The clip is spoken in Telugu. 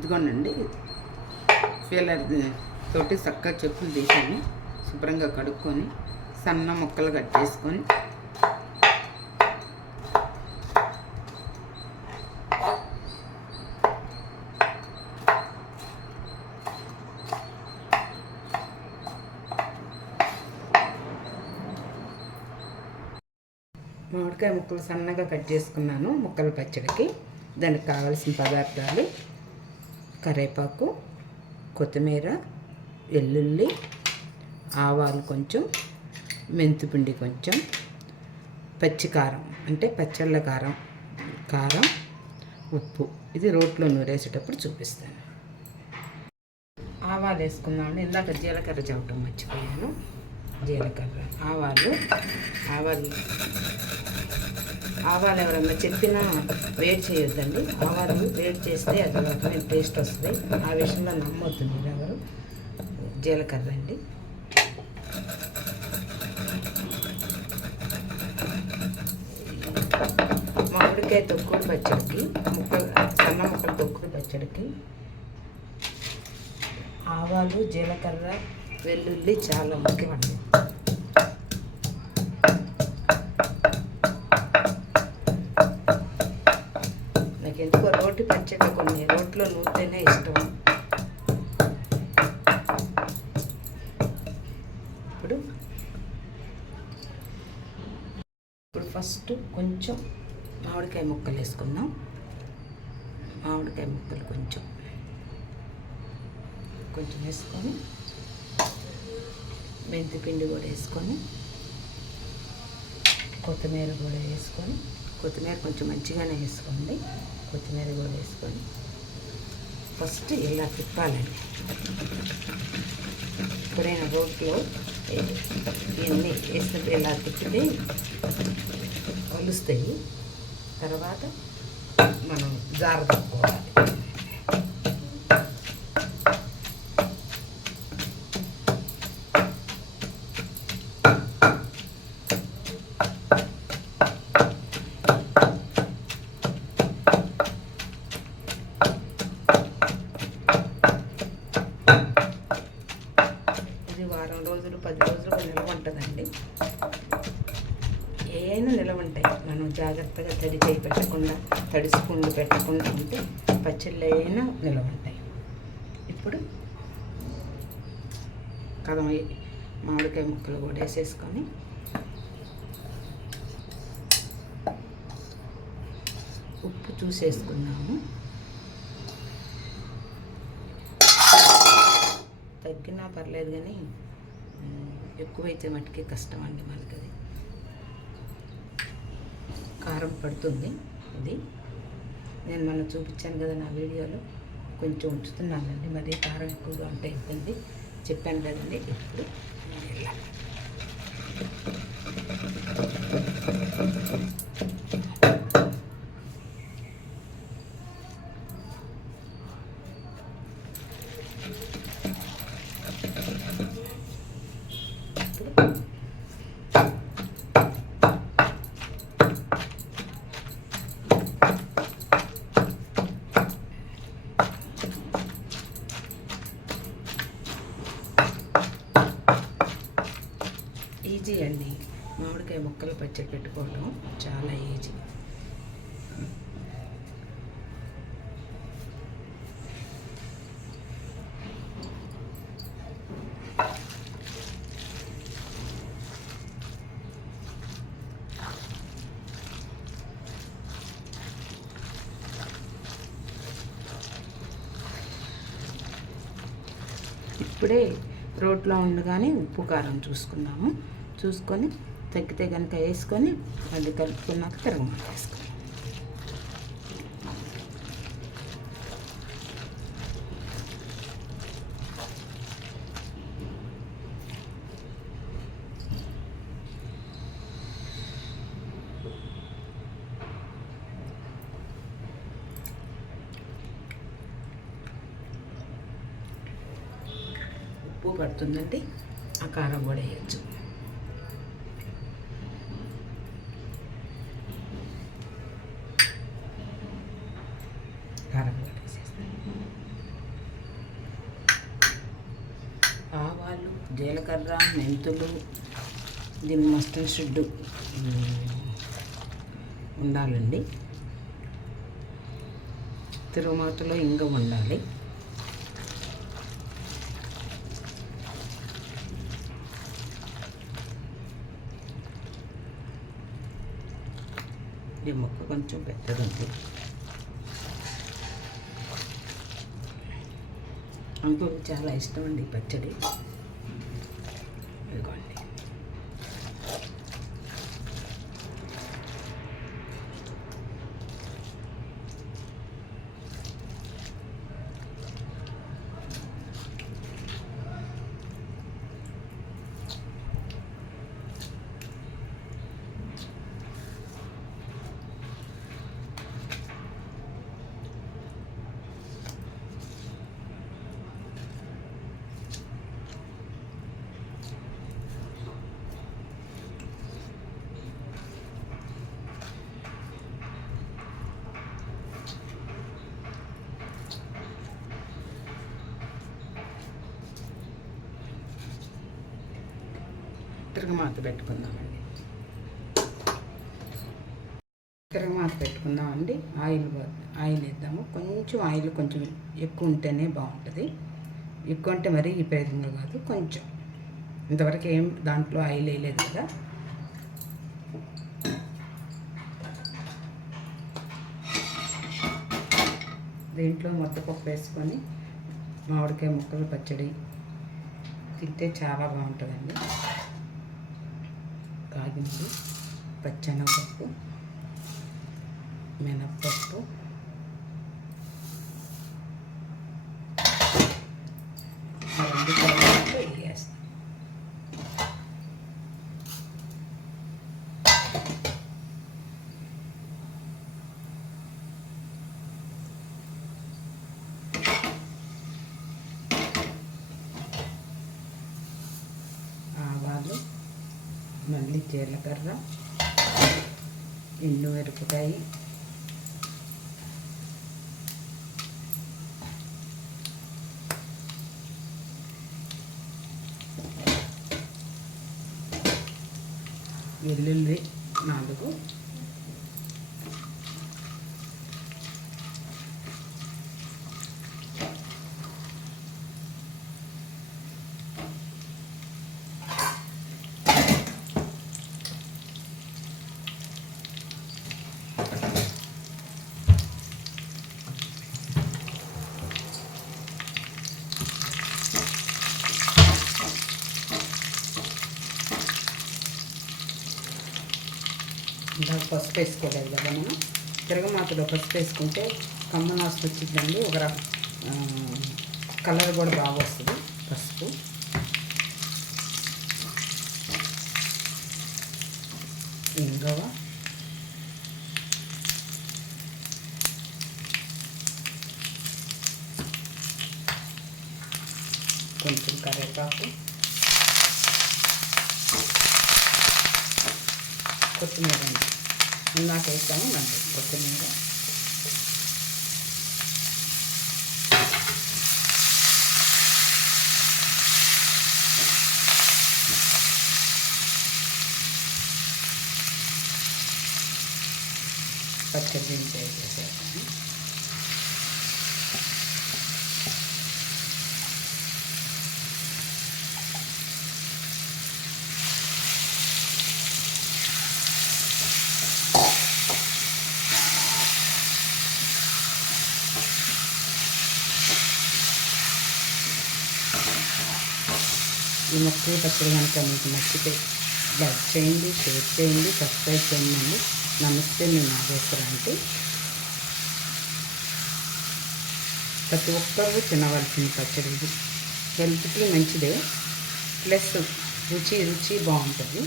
ఇదిగోనండి, ఫీలర్ తోటి చక్కగా చెప్పులు తీసాను. శుభ్రంగా కడుక్కొని సన్న ముక్కలు కట్ చేసుకొని మామిడికాయ ముక్కలు సన్నగా కట్ చేసుకున్నాను ముక్కల పచ్చడికి. దానికి కావాల్సిన పదార్థాలు: కరివేపాకు, కొత్తిమీర, వెల్లుల్లి, ఆవాలు కొంచెం, మెంతిపిండి కొంచెం, పచ్చికారం అంటే పచ్చళ్ళ కారం, కారం, ఉప్పు. ఇది రోట్లో నూరేసేటప్పుడు చూపిస్తాను. ఆవాలు వేసుకున్నాను. ఇందాక జీలకర్ర చెప్పటం మర్చిపోయాను. జీలకర్ర, ఆవాలు ఎవరన్నా చెప్పినా వేడి చేయొద్దండి. ఆవాలు వేడి చేస్తే అది రకమైన టేస్ట్ వస్తుంది. ఆ విషయంలో నమ్మొద్దు మీరు ఎవరు. జీలకర్ర అండి. మామిడికాయ తొక్కుడు పచ్చడికి, సన్న ముక్కలు తొక్కుడు పచ్చడికి ఆవాలు, జీలకర్ర, వెల్లుల్లి చాలా ముఖ్యమండి. నాకు ఎందుకో రోటి పచ్చడి కొన్ని రోట్లో నూరితేనే ఇష్టం. ఇప్పుడు ఫస్ట్ కొంచెం మామిడికాయ ముక్కలు వేసుకుందాం. మామిడికాయ ముక్కలు కొంచెం వేసుకొని, మెంతిపిండి కూడా వేసుకొని, కొత్తిమీర కూడా వేసుకొని, కొత్తిమీర కొంచెం మంచిగానే వేసుకోండి. కొత్తిమీర కూడా వేసుకొని ఫస్ట్ ఇలా తిప్పాలండి. ఎప్పుడైనా రోట్లో ఇవన్నీ వేసినప్పుడు ఇలా తిప్పితే వలుస్తాయి. తర్వాత మనం జార తప్పుకోవాలి. ఇది వారం రోజులు 10 రోజులు నిల్వ ఉంటుందండి. ఏమైనా నిల్వ ఉంటాయి. మనం జాగ్రత్తగా తడి చేయి పెట్టకుండా, తడి స్పూన్లు పెట్టకుండా ఉంటే పచ్చళ్ళు అయినా నిల్వ ఉంటాయి. ఇప్పుడు కదం మామిడికాయ ముక్కలు కూడా వేసేసుకొని ఉప్పు చూసేసుకున్నాము. తగ్గినా పర్లేదు, కానీ ఎక్కువైతే మటుకే కష్టం అండి మనకి. అది కారం పడుతుంది. ఇది నేను మొన్న చూపించాను కదా నా వీడియోలో, కొంచెం ఉంచుతున్నానండి. మరీ కారం ఎక్కువగా ఉంటే ఇబ్బంది చెప్పాను కదండి. ఇప్పుడు ఇలా ఈజీ అండి. మామిడికాయ ముక్కలు పచ్చడి పెట్టుకోవడం చాలా ఈజీ. ఇప్పుడే రోట్లో ఉండగానే ఉప్పు కారం చూసుకొని తగ్గితే కనుక వేసుకొని మళ్ళీ కలుపుకున్నాక తిరగమాత వేసుకోండి. ఉప్పు పడుతుందండి, ఆ కారం కూడా వేయచ్చు. కారం కూడా వేసేస్తాను. జీలకర్ర, మెంతులు, దీన్ని మస్టర్డ్ షుడ్ ఉండాలండి. తిరుగుమాతలో ఇంగ ఉండాలి. ఈ మొక్క కొంచెం పెద్దది ఉంది, అంకుల్ చాలా ఇష్టం అండి ఈ పచ్చడి. ఇదిగోండి. తిరగమాత పెట్టుకుందామండి. తిరగమాత పెట్టుకుందామండి. ఆయిల్ వేద్దాము. కొంచెం ఆయిల్ కొంచెం ఎక్కువ ఉంటేనే బాగుంటుంది. ఎక్కువ అంటే మరీ ఈ ప్రయత్నంగా కాదు, కొంచెం. ఇంతవరకు ఏం దాంట్లో ఆయిల్ వేయలేదు కదా. దీంట్లో ముద్దపప్పు వేసుకొని మామిడికాయ ముక్కలు పచ్చడి తింటే చాలా బాగుంటుందండి. కాగింది పచ్చెనగపప్పు, మినప్పప్పు, వేస్తాం. ఆవాలు, మళ్ళీ జీలకర్ర, ఎండుమిరపకాయ, వెల్లుల్లి 4, ఇంకా పసుపు వేసుకోలేదు కదా మనం. తిరగమాతలో పసుపు వేసుకుంటే కమ్మనాసు వచ్చిందండి. ఒక కలర్ కూడా బాగా వస్తుంది పసుపు. ఇంగవ, కొంచెం కరివేపాకు, కొత్తిమీర అండి. ఇందాక వేస్తాము మంచి కొత్తిమీర, పచ్చడి వేసేసాము. ఈ మొక్కలు పచ్చడి కనుక మీకు నచ్చితే లైక్ చేయండి, షేర్ చేయండి, సబ్స్క్రైబ్ చేయండి. నమస్తే, నేను నాగేశ్వరండి. ప్రతి ఒక్కరూ తినవలసిన పచ్చడి ఇది. హెల్త్కి మంచిదే, ప్లస్ రుచి బాగుంటుంది.